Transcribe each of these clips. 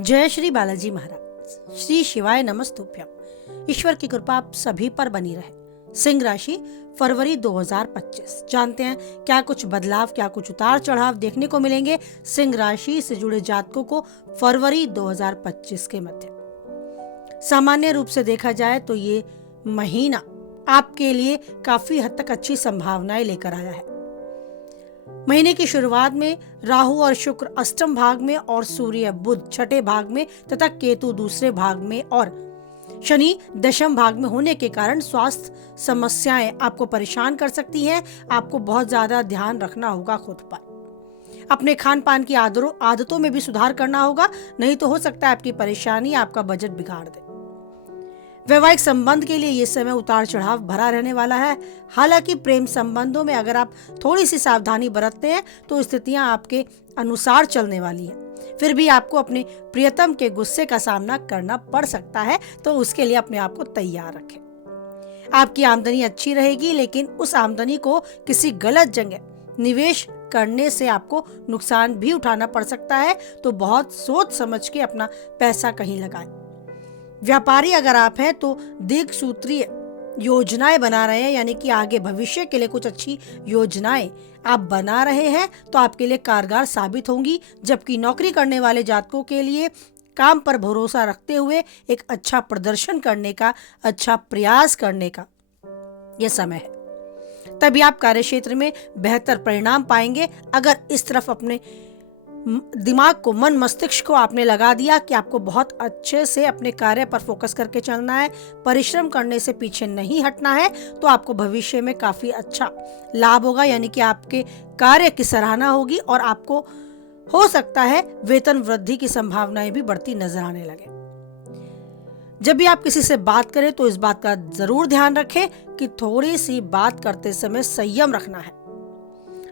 जय श्री बालाजी महाराज। श्री शिवाय नमस्तुभ्यम। ईश्वर की कृपा आप सभी पर बनी रहे। सिंह राशि फरवरी 2025। जानते हैं क्या कुछ बदलाव, क्या कुछ उतार चढ़ाव देखने को मिलेंगे सिंह राशि से जुड़े जातकों को फरवरी 2025 के मध्य। सामान्य रूप से देखा जाए तो ये महीना आपके लिए काफी हद तक अच्छी संभावनाएं लेकर आया है। महीने की शुरुआत में राहु और शुक्र अष्टम भाग में और सूर्य बुध छठे भाग में तथा केतु दूसरे भाग में और शनि दशम भाग में होने के कारण स्वास्थ्य समस्याएं आपको परेशान कर सकती हैं। आपको बहुत ज्यादा ध्यान रखना होगा खुद पर। अपने खान पान की आदतों में भी सुधार करना होगा, नहीं तो हो सकता है आपकी परेशानी आपका बजट बिगाड़ दे। वैवाहिक संबंध के लिए ये समय उतार चढ़ाव भरा रहने वाला है। हालांकि प्रेम संबंधों में अगर आप थोड़ी सी सावधानी बरतते हैं तो स्थितियां आपके अनुसार चलने वाली है। फिर भी आपको अपने प्रियतम के गुस्से का सामना करना पड़ सकता है, तो उसके लिए अपने आप को तैयार रखें। आपकी आमदनी अच्छी रहेगी, लेकिन उस आमदनी को किसी गलत जगह निवेश करने से आपको नुकसान भी उठाना पड़ सकता है, तो बहुत सोच समझ के अपना पैसा कहीं लगाएं। व्यापारी अगर आप हैं तो दीर्घ सूत्रीय योजनाएं बना रहे हैं, यानी कि आगे भविष्य के लिए कुछ अच्छी योजनाएं आप बना रहे हैं तो आपके लिए कारगर साबित होंगी। जबकि नौकरी करने वाले जातकों के लिए काम पर भरोसा रखते हुए एक अच्छा प्रदर्शन करने का, अच्छा प्रयास करने का यह समय है। तभी आप कार्यक्षेत्र में बेहतर परिणाम पाएंगे। अगर इस तरफ अपने दिमाग को, मन मस्तिष्क को आपने लगा दिया कि आपको बहुत अच्छे से अपने कार्य पर फोकस करके चलना है, परिश्रम करने से पीछे नहीं हटना है, तो आपको भविष्य में काफी अच्छा लाभ होगा। यानी कि आपके कार्य की सराहना होगी और आपको हो सकता है वेतन वृद्धि की संभावनाएं भी बढ़ती नजर आने लगे। जब भी आप किसी से बात करें तो इस बात का जरूर ध्यान रखें कि थोड़ी सी बात करते समय संयम रखना है।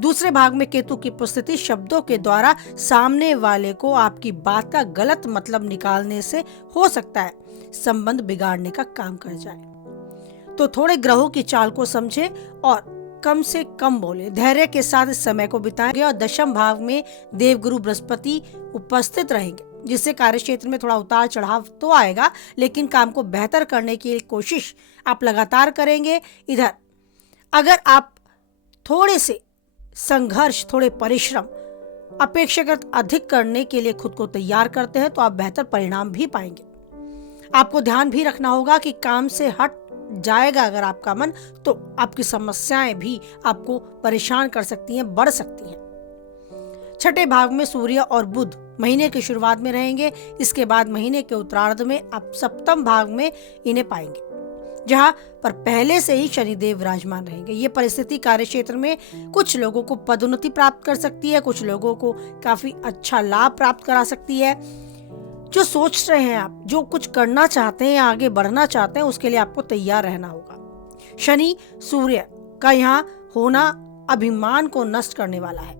दूसरे भाग में केतु की उपस्थिति शब्दों के द्वारा सामने वाले को आपकी बात का गलत मतलब निकालने से हो सकता है संबंध बिगाड़ने का काम कर जाए। तो थोड़े ग्रहों की चाल को समझें और कम से कम बोले। धैर्य के साथ इस समय को बिताएंगे और दशम भाव में देवगुरु बृहस्पति उपस्थित रहेंगे, जिससे कार्यक्षेत्र में थोड़ा उतार चढ़ाव तो आएगा, लेकिन काम को बेहतर करने की कोशिश आप लगातार करेंगे। इधर अगर आप थोड़े से संघर्ष, थोड़े परिश्रम अपेक्षाकृत अधिक करने के लिए खुद को तैयार करते हैं तो आप बेहतर परिणाम भी पाएंगे। आपको ध्यान भी रखना होगा कि काम से हट जाएगा अगर आपका मन, तो आपकी समस्याएं भी आपको परेशान कर सकती हैं, बढ़ सकती हैं। छठे भाग में सूर्य और बुध महीने की शुरुआत में रहेंगे। इसके बाद महीने के उत्तरार्ध में आप सप्तम भाग में इन्हें पाएंगे, जहां पर पहले से ही शनिदेव विराजमान रहेंगे। ये परिस्थिति कार्यक्षेत्र में कुछ लोगों को पदोन्नति प्राप्त कर सकती है, कुछ लोगों को काफी अच्छा लाभ प्राप्त करा सकती है। जो सोच रहे हैं आप, जो कुछ करना चाहते हैं, आगे बढ़ना चाहते हैं, उसके लिए आपको तैयार रहना होगा। शनि सूर्य का यहाँ होना अभिमान को नष्ट करने वाला है।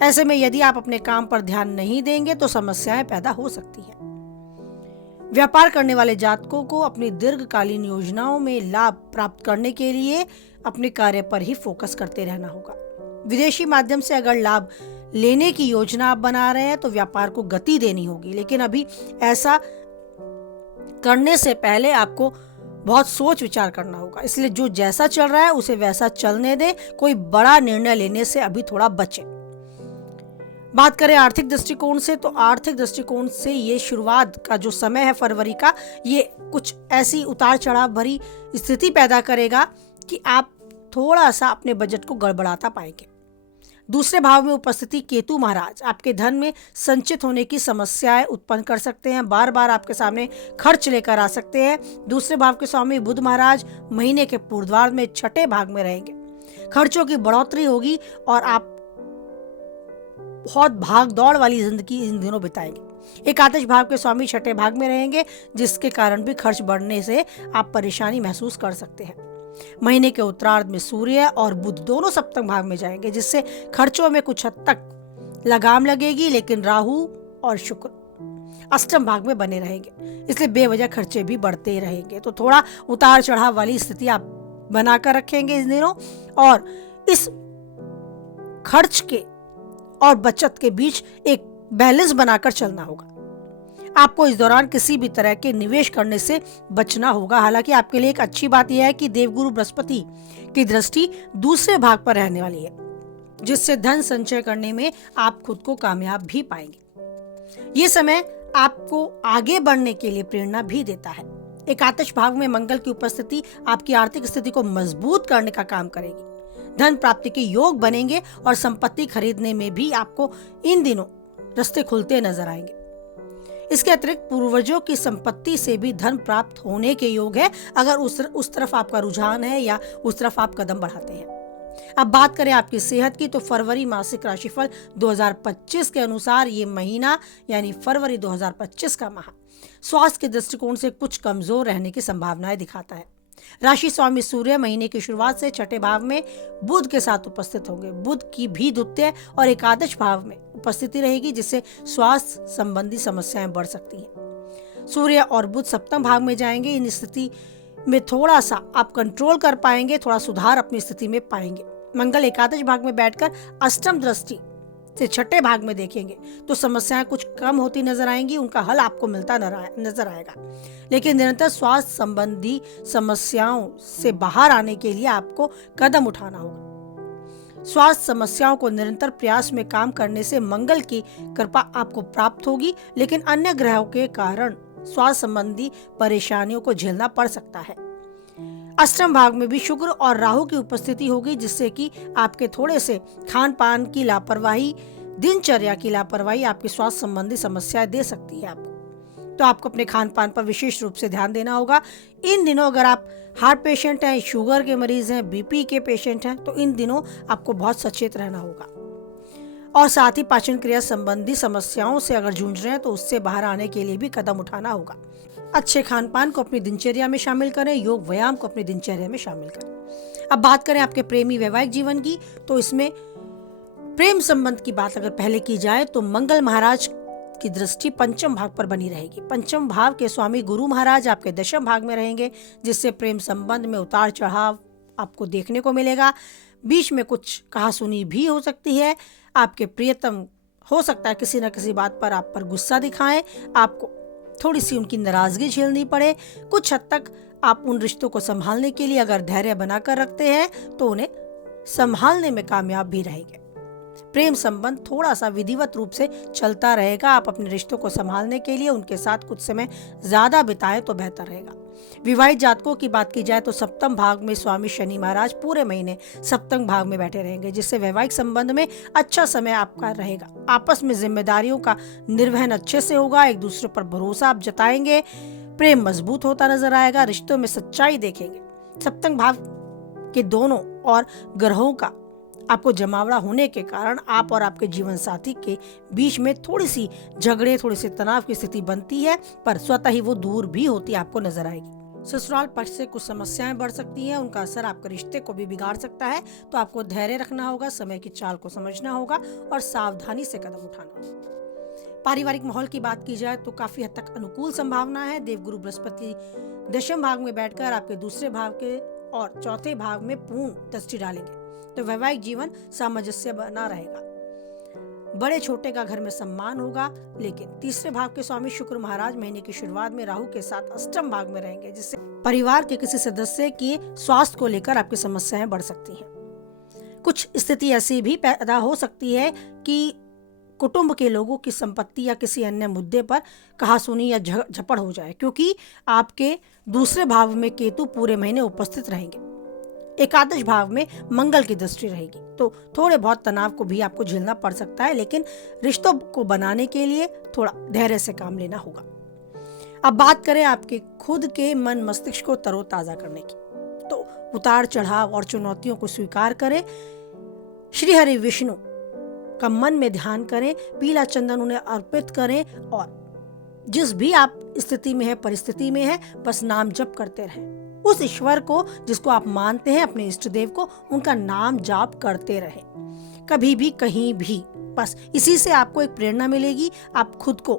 ऐसे में यदि आप अपने काम पर ध्यान नहीं देंगे तो समस्याएं पैदा हो सकती हैं। व्यापार करने वाले जातकों को अपनी दीर्घकालीन योजनाओं में लाभ प्राप्त करने के लिए अपने कार्य पर ही फोकस करते रहना होगा। विदेशी माध्यम से अगर लाभ लेने की योजना आप बना रहे हैं तो व्यापार को गति देनी होगी, लेकिन अभी ऐसा करने से पहले आपको बहुत सोच विचार करना होगा। इसलिए जो जैसा चल रहा है उसे वैसा चलने दें। कोई बड़ा निर्णय लेने से अभी थोड़ा बचें। बात करें आर्थिक दृष्टिकोण से, तो आर्थिक दृष्टिकोण से ये शुरुआत का जो समय है फरवरी का, ये कुछ ऐसी उतार चढ़ाव भरी स्थिति पैदा करेगा कि आप थोड़ा सा अपने बजट को गड़बड़ाता पाएंगे। दूसरे भाव में उपस्थिति केतु महाराज आपके धन में संचित होने की समस्याएं उत्पन्न कर सकते हैं, बार बार आपके सामने खर्च लेकर आ सकते हैं। दूसरे भाव के स्वामी बुध महाराज महीने के पूर्वार्ध में छठे भाग में रहेंगे। खर्चों की बढ़ोतरी होगी और आप बहुत भाग दौड़ वाली जिंदगी इन दिनों बिताएंगे। एकादश भाव के स्वामी छठे भाग में रहेंगे, जिसके कारण भी खर्च बढ़ने से आप परेशानी महसूस कर सकते हैं। महीने के उत्तरार्ध में सूर्य और बुध दोनों सप्तम भाग में जाएंगे, जिससे खर्चों में कुछ हद तक लगाम लगेगी, लेकिन राहु और शुक्र अष्टम भाग में बने रहेंगे, इसलिए बेवजह खर्चे भी बढ़ते रहेंगे। तो थोड़ा उतार चढ़ाव वाली स्थिति आप बनाकर रखेंगे इन दिनों, और इस खर्च के और बचत के बीच एक बैलेंस बनाकर चलना होगा। आपको इस दौरान किसी भी तरह के निवेश करने से बचना होगा। हालांकि आपके लिए एक अच्छी बात यह है कि देवगुरु बृहस्पति की दृष्टि दूसरे भाग पर रहने वाली है, जिससे धन संचय करने में आप खुद को कामयाब भी पाएंगे। ये समय आपको आगे बढ़ने के लिए प्रेरणा भी देता है। एकादश भाव में मंगल की उपस्थिति आपकी आर्थिक स्थिति को मजबूत करने का काम करेगी। धन प्राप्ति के योग बनेंगे और संपत्ति खरीदने में भी आपको इन दिनों रास्ते खुलते नजर आएंगे। इसके अतिरिक्त पूर्वजों की संपत्ति से भी धन प्राप्त होने के योग है, अगर उस तरफ आपका रुझान है या उस तरफ आप कदम बढ़ाते हैं। अब बात करें आपकी सेहत की, तो फरवरी मासिक राशिफल 2025 के अनुसार ये महीना यानी फरवरी 2025 का माह स्वास्थ्य के दृष्टिकोण से कुछ कमजोर रहने की संभावनाएं दिखाता है। राशि स्वामी सूर्य महीने की शुरुआत से छठे भाव में बुध के साथ उपस्थित होंगे। बुध की भी द्वितीय और एकादश भाव में उपस्थिति रहेगी, जिससे स्वास्थ्य संबंधी समस्याएं बढ़ सकती हैं। सूर्य और बुध सप्तम भाव में जाएंगे। इन स्थिति में थोड़ा सा आप कंट्रोल कर पाएंगे, थोड़ा सुधार अपनी स्थिति में पाएंगे। मंगल एकादश भाग में बैठकर अष्टम दृष्टि से छठे भाग में देखेंगे तो समस्याएं कुछ कम होती नजर आएंगी, उनका हल आपको मिलता नजर आएगा। लेकिन निरंतर स्वास्थ्य संबंधी समस्याओं से बाहर आने के लिए आपको कदम उठाना होगा। स्वास्थ्य समस्याओं को निरंतर प्रयास में काम करने से मंगल की कृपा आपको प्राप्त होगी, लेकिन अन्य ग्रहों के कारण स्वास्थ्य संबंधी परेशानियों को झेलना पड़ सकता है। अष्टम भाग में भी शुक्र और राहु की उपस्थिति होगी, जिससे कि आपके थोड़े से खान पान की लापरवाही, दिनचर्या की लापरवाही आपकी स्वास्थ्य संबंधी समस्याएं दे सकती है आपको। तो आपको अपने खान पान पर विशेष रूप से ध्यान देना होगा। इन दिनों अगर आप हार्ट पेशेंट हैं, शुगर के मरीज हैं, बीपी के पेशेंट हैं, तो इन दिनों आपको बहुत सचेत रहना होगा। और साथ ही पाचन क्रिया संबंधी समस्याओं से अगर जूझ रहे हैं तो उससे बाहर आने के लिए भी कदम उठाना होगा। अच्छे खान पान को अपनी दिनचर्या में शामिल करें, योग व्यायाम को अपनी दिनचर्या में शामिल करें। अब बात करें आपके प्रेमी वैवाहिक जीवन की, तो इसमें प्रेम संबंध की बात अगर पहले की जाए तो मंगल महाराज की दृष्टि पंचम भाग पर बनी रहेगी। पंचम भाव के स्वामी गुरु महाराज आपके दशम भाग में रहेंगे, जिससे प्रेम संबंध में उतार चढ़ाव आपको देखने को मिलेगा। बीच में कुछ कहासुनी भी हो सकती है। आपके प्रियतम हो सकता है किसी न किसी बात पर आप पर गुस्सा दिखाएं, आपको थोड़ी सी उनकी नाराजगी झेलनी पड़े। कुछ हद तक आप उन रिश्तों को संभालने के लिए अगर धैर्य बनाकर रखते हैं तो उन्हें संभालने में कामयाब भी रहेंगे। प्रेम संबंध थोड़ा सा विधिवत रूप से चलता रहेगा। आप अपने रिश्तों को संभालने के लिए उनके साथ कुछ समय ज्यादा बिताएं तो बेहतर रहेगा। विवाहित जातकों की बात की जाए तो सप्तम भाग में स्वामी शनि महाराज पूरे महीने सप्तम भाग में बैठे रहेंगे, जिससे वैवाहिक संबंध में अच्छा समय आपका रहेगा। आपस में जिम्मेदारियों का निर्वहन अच्छे से होगा, एक दूसरे पर भरोसा आप जताएंगे, प्रेम मजबूत होता नजर आएगा, रिश्तों में सच्चाई देखेंगे। सप्तम भाव के दोनों और ग्रहों का आपको जमावड़ा होने के कारण आप और आपके जीवन साथी के बीच में थोड़ी सी झगड़े, थोड़ी सी तनाव की स्थिति बनती है, पर स्वतः ही वो दूर भी होती आपको नजर आएगी। ससुराल पक्ष से कुछ समस्याएं बढ़ सकती हैं, उनका असर आपके रिश्ते को भी बिगाड़ सकता है। तो आपको धैर्य रखना होगा, समय की चाल को समझना होगा और सावधानी से कदम उठाना होगा। पारिवारिक माहौल की बात की जाए तो काफी हद तक अनुकूल संभावना है। देवगुरु बृहस्पति दशम भाग में बैठकर आपके दूसरे भाव के और चौथे भाव में पूर्ण दृष्टि डालेंगे, तो वैवाहिक जीवन सामंजस्य बना रहेगा। बड़े छोटे का घर में सम्मान होगा। लेकिन तीसरे भाव के स्वामी शुक्र महाराज महीने की शुरुआत में राहु के साथ अष्टम भाग में रहेंगे, जिससे परिवार के किसी सदस्य के स्वास्थ्य को लेकर आपकी समस्याएं बढ़ सकती हैं। कुछ स्थिति ऐसी भी पैदा हो सकती है कि कुटुंब के लोगों की संपत्ति या किसी अन्य मुद्दे पर कहासुनी या झपड़ हो जाए, क्योंकि आपके दूसरे भाव में केतु पूरे महीने उपस्थित रहेंगे। एकादश भाव में मंगल की दृष्टि रहेगी, तो थोड़े बहुत तनाव को भी आपको झेलना पड़ सकता है, लेकिन रिश्तों को बनाने के लिए थोड़ा धैर्य से काम लेना होगा। अब बात करें आपके खुद के मन मस्तिष्क को तरोताजा करने की, तो उतार चढ़ाव और चुनौतियों को स्वीकार करें। श्री हरि विष्णु का मन में ध्यान करें, पीला चंदन उन्हें अर्पित करें और जिस भी आप स्थिति में है, परिस्थिति में है, बस नाम जप करते रहें। उस ईश्वर को जिसको आप मानते हैं, अपने इष्ट देव को, उनका नाम जाप करते रहें कभी भी कहीं भी। बस इसी से आपको एक प्रेरणा मिलेगी, आप खुद को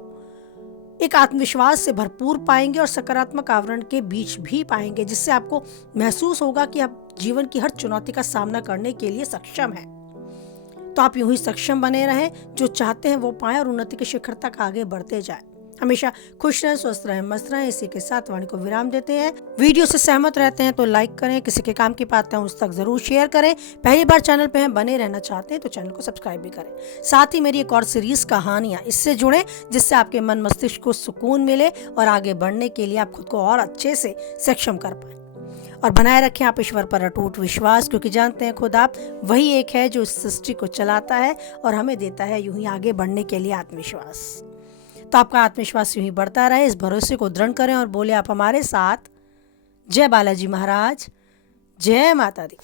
एक आत्मविश्वास से भरपूर पाएंगे और सकारात्मक आवरण के बीच भी पाएंगे, जिससे आपको महसूस होगा कि आप जीवन की हर चुनौती का सामना करने के लिए सक्षम हैं। तो आप यूं ही सक्षम बने रहें, जो चाहते हैं वो पाएं और उन्नति के शिखर तक आगे बढ़ते जाएं। हमेशा खुश रहें, स्वस्थ रहें, मस्त रहें। इसी के साथ वाणी को विराम देते हैं। वीडियो से सहमत रहते हैं तो लाइक करें, किसी के काम की बात है उस तक जरूर शेयर करें। पहली बार चैनल पे हैं, बने रहना चाहते हैं तो चैनल को सब्सक्राइब भी करें। साथ ही मेरी एक और सीरीज कहानियां, इससे जुड़े जिससे आपके मन मस्तिष्क को सुकून मिले और आगे बढ़ने के लिए आप खुद को और अच्छे से सक्षम कर पाए। और बनाए रखें आप ईश्वर पर अटूट विश्वास, क्योंकि जानते हैं खुद आप वही एक है जो इस सृष्टि को चलाता है और हमें देता है यूं ही आगे बढ़ने के लिए आत्मविश्वास। तो आपका आत्मविश्वास यूं ही बढ़ता रहे, इस भरोसे को दृढ़ करें और बोले आप हमारे साथ। जय बालाजी महाराज, जय माता दी।